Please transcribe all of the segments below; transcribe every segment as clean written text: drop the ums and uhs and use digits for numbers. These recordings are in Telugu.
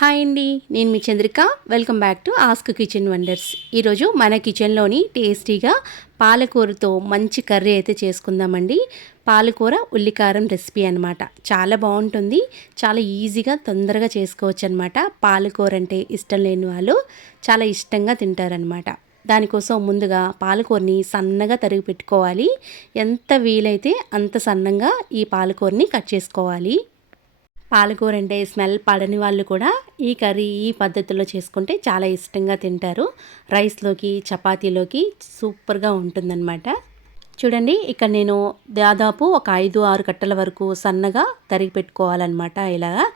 హాయ్ అండి, నేను మీ Chandrika. Welcome back to ask kitchen wonders. ఈరోజు మన కిచెన్లోని టేస్టీగా పాలకూరతో మంచి కర్రీ అయితే చేసుకుందామండి. పాలకూర ఉల్లికారం రెసిపీ అనమాట. చాలా బాగుంటుంది, చాలా ఈజీగా తొందరగా చేసుకోవచ్చు అనమాట. పాలకూర అంటే ఇష్టం లేని వాళ్ళు చాలా ఇష్టంగా తింటారనమాట. దానికోసం ముందుగా పాలకూరని సన్నగా తరిగి పెట్టుకోవాలి. ఎంత వీలైతే అంత సన్నంగా ఈ పాలకూరని కట్ చేసుకోవాలి. పాలకూర అంటే స్మెల్ పడని వాళ్ళు కూడా ఈ కర్రీ ఈ పద్ధతిలో చేసుకుంటే చాలా ఇష్టంగా తింటారు. రైస్లోకి చపాతీలోకి సూపర్గా ఉంటుందన్నమాట. చూడండి, ఇక్కడ నేను దాదాపు ఒక 5-6 కట్టల వరకు సన్నగా తరిగి పెట్టుకోవాలన్నమాట. ఇలాగా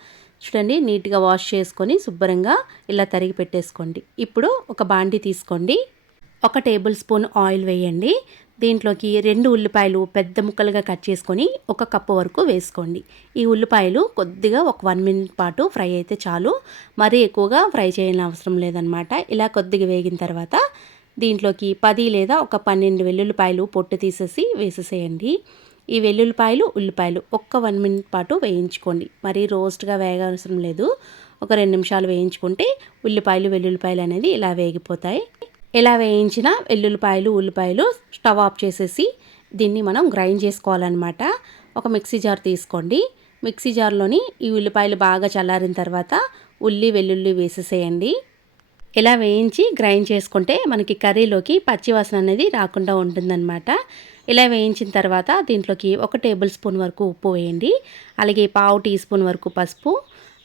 చూడండి, నీట్గా వాష్ చేసుకొని శుభ్రంగా ఇలా తరిగి పెట్టేసుకోండి. ఇప్పుడు ఒక బాండీ తీసుకోండి. 1 టేబుల్ స్పూన్ ఆయిల్ వేయండి. దీంట్లోకి 2 ఉల్లిపాయలు పెద్ద ముక్కలుగా కట్ చేసుకొని 1 కప్పు వరకు వేసుకోండి. ఈ ఉల్లిపాయలు కొద్దిగా ఒక 1 మినిట్ పాటు ఫ్రై అయితే చాలు, మరీ ఎక్కువగా ఫ్రై చేయని అవసరం లేదనమాట. ఇలా కొద్దిగా వేగిన తర్వాత దీంట్లోకి 10 లేదా ఒక 12 వెల్లుల్లిపాయలు పొట్టు తీసేసి వేసేసేయండి. ఈ వెల్లుల్లిపాయలు ఉల్లిపాయలు 1 మినిట్ పాటు వేయించుకోండి. మరీ రోస్ట్గా వేగవసరం లేదు. ఒక 2 నిమిషాలు వేయించుకుంటే ఉల్లిపాయలు వెల్లుల్లిపాయలు అనేది ఇలా వేగిపోతాయి. ఇలా వేయించిన వెల్లుల్లిపాయలు ఉల్లిపాయలు స్టవ్ ఆఫ్ చేసేసి దీన్ని మనం గ్రైండ్ చేసుకోవాలన్నమాట. ఒక మిక్సీ జార్ తీసుకోండి. మిక్సీ జార్లోని ఈ ఉల్లిపాయలు బాగా చల్లారిన తర్వాత వెల్లుల్లి వేసేసేయండి. ఇలా వేయించి గ్రైండ్ చేసుకుంటే మనకి కర్రీలోకి పచ్చివాసన అనేది రాకుండా ఉంటుందన్నమాట. ఇలా వేయించిన తర్వాత దీంట్లోకి 1 టేబుల్ స్పూన్ వరకు ఉప్పు వేయండి. అలాగే 1/2 టీ స్పూన్ వరకు పసుపు,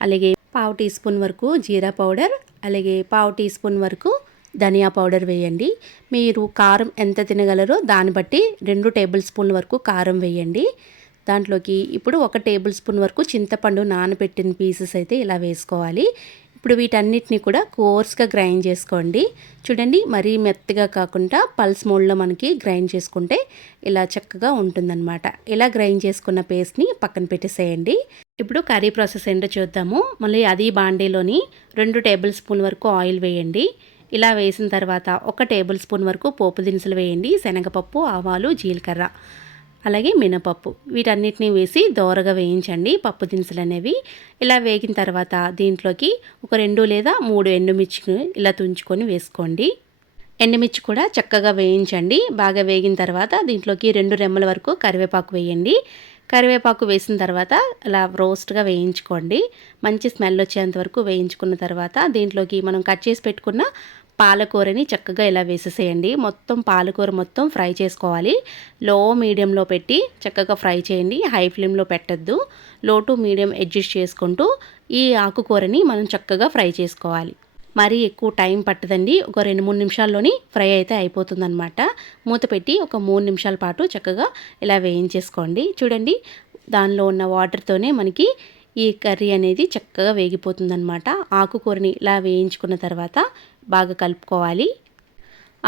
అలాగే 1/2 టీ స్పూన్ వరకు జీరా పౌడర్, అలాగే 1/2 టీ స్పూన్ వరకు ధనియా పౌడర్ వేయండి. మీరు కారం ఎంత తినగలరో దాన్ని బట్టి 2 టేబుల్ స్పూన్ల వరకు కారం వేయండి. దాంట్లోకి ఇప్పుడు 1 టేబుల్ స్పూన్ వరకు చింతపండు నానబెట్టిన పీసెస్ అయితే ఇలా వేసుకోవాలి. ఇప్పుడు వీటన్నిటిని కూడా కోర్స్గా గ్రైండ్ చేసుకోండి. చూడండి, మరీ మెత్తగా కాకుండా పల్స్ మోడ్లో మనకి గ్రైండ్ చేసుకుంటే ఇలా చక్కగా ఉంటుందన్నమాట. ఇలా గ్రైండ్ చేసుకున్న పేస్ట్ని పక్కన పెట్టేసేయండి. ఇప్పుడు కర్రీ ప్రాసెస్ ఏంటో చూద్దాము. మళ్ళీ అది బాండీలోని 2 టేబుల్ స్పూన్ వరకు ఆయిల్ వేయండి. ఇలా వేసిన తర్వాత 1 టేబుల్ స్పూన్ వరకు పోపు దినుసులు వేయండి. శనగపప్పు, ఆవాలు, జీలకర్ర, అలాగే మినపప్పు వీటన్నిటిని వేసి దోరగా వేయించండి పప్పు దినుసులు అనేవి. ఇలా వేగిన తర్వాత దీంట్లోకి ఒక 2 లేదా 3 ఎండుమిర్చిని ఇలా తుంచుకొని వేసుకోండి. ఎండుమిర్చి కూడా చక్కగా వేయించండి. బాగా వేగిన తర్వాత దీంట్లోకి 2 రెమ్మల వరకు కరివేపాకు వేయండి. కరివేపాకు వేసిన తర్వాత అలా రోస్ట్గా వేయించుకోండి. మంచి స్మెల్ వచ్చేంత వరకు వేయించుకున్న తర్వాత దీంట్లోకి మనం కట్ చేసి పెట్టుకున్న పాలకూరని చక్కగా ఇలా వేసేసేయండి. మొత్తం పాలకూర మొత్తం ఫ్రై చేసుకోవాలి. లో మీడియంలో పెట్టి చక్కగా ఫ్రై చేయండి. హై ఫ్లేమ్లో పెట్టద్దు. లో టు మీడియం అడ్జస్ట్ చేసుకుంటూ ఈ ఆకుకూరని మనం చక్కగా ఫ్రై చేసుకోవాలి. మరీ ఎక్కువ టైం పట్టదండి. ఒక 2-3 నిమిషాల్లోని ఫ్రై అయితే అయిపోతుందన్నమాట. మూత పెట్టి ఒక 3 నిమిషాల పాటు చక్కగా ఇలా వేయించేసుకోండి. చూడండి, దానిలో ఉన్న వాటర్తోనే మనకి ఈ కర్రీ అనేది చక్కగా వేగిపోతుందన్నమాట. ఆకుకూరని ఇలా వేయించుకున్న తర్వాత బాగా కలుపుకోవాలి.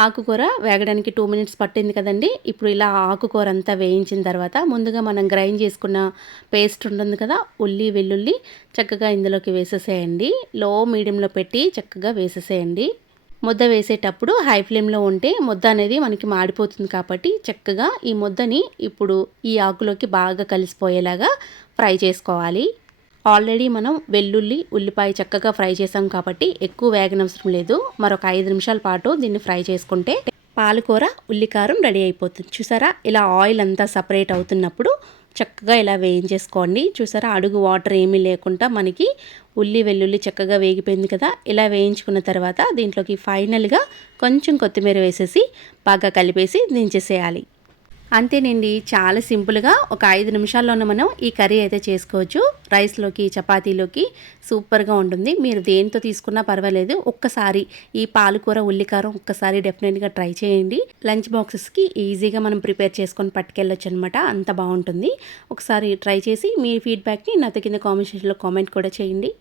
ఆకుకూర వేగడానికి 2 మినిట్స్ పట్టింది కదండి. ఇప్పుడు ఇలా ఆకుకూర అంతా వేయించిన తర్వాత ముందుగా మనం గ్రైండ్ చేసుకున్న పేస్ట్ ఉంటుంది కదా, వెల్లుల్లి చక్కగా ఇందులోకి వేసేసేయండి. లో మీడియంలో పెట్టి చక్కగా వేసేసేయండి. ముద్ద వేసేటప్పుడు హై ఫ్లేమ్లో ఉంటే ముద్ద అనేది మనకి మాడిపోతుంది కాబట్టి చక్కగా ఈ ముద్దని ఇప్పుడు ఈ ఆకులోకి బాగా కలిసిపోయేలాగా ఫ్రై చేసుకోవాలి. ఆల్రెడీ మనం వెల్లుల్లి ఉల్లిపాయ చక్కగా ఫ్రై చేసాం కాబట్టి ఎక్కువ వేగనవసరం లేదు. మరొక 5 నిమిషాల పాటు దీన్ని ఫ్రై చేసుకుంటే పాలకూర ఉల్లికారం రెడీ అయిపోతుంది. చూసారా, ఇలా ఆయిల్ అంతా సపరేట్ అవుతున్నప్పుడు చక్కగా ఇలా వేయించేసుకోండి. చూసారా, అడుగు వాటర్ ఏమీ లేకుండా మనకి వెల్లుల్లి చక్కగా వేగిపోయింది కదా. ఇలా వేయించుకున్న తర్వాత దీంట్లోకి ఫైనల్గా కొంచెం కొత్తిమీర వేసేసి బాగా కలిపేసి దించేసేయాలి. అంతేనండి, చాలా సింపుల్గా ఒక 5 నిమిషాల్లోనే మనం ఈ కర్రీ అయితే చేసుకోవచ్చు. రైస్లోకి చపాతీలోకి సూపర్గా ఉంటుంది. మీరు దేనితో తీసుకున్నా పర్వాలేదు. ఒక్కసారి ఈ పాలకూర ఉల్లికారం ఒక్కసారి డెఫినెట్గా ట్రై చేయండి. లంచ్ బాక్సెస్కి ఈజీగా మనం ప్రిపేర్ చేసుకొని పట్టుకెళ్ళొచ్చు అనమాట. అంత బాగుంటుంది. ఒకసారి ట్రై చేసి మీ ఫీడ్బ్యాక్ని నాతో కింద కామెంట్ సెక్షన్లో కామెంట్ కూడా చేయండి.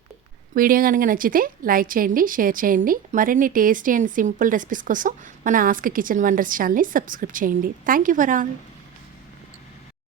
వీడియో కనుక నచ్చితే లైక్ చేయండి, షేర్ చేయండి. మరిన్ని టేస్టీ అండ్ సింపుల్ రెసిపీస్ కోసం మన ఆస్క్ కిచెన్ వండర్స్ ఛానల్ని సబ్స్క్రైబ్ చేయండి. Thank you for all.